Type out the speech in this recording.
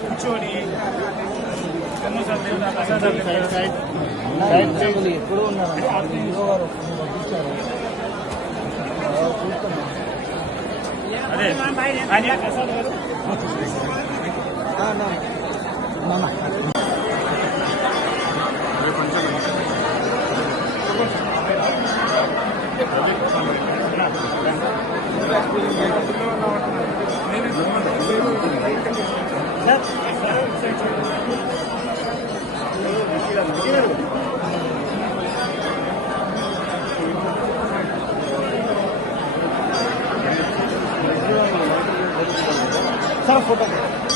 కూర్చొని ఎప్పుడు ఉన్నారు అదే ఆయన ప్రసాద్ గారు Sarah Photo.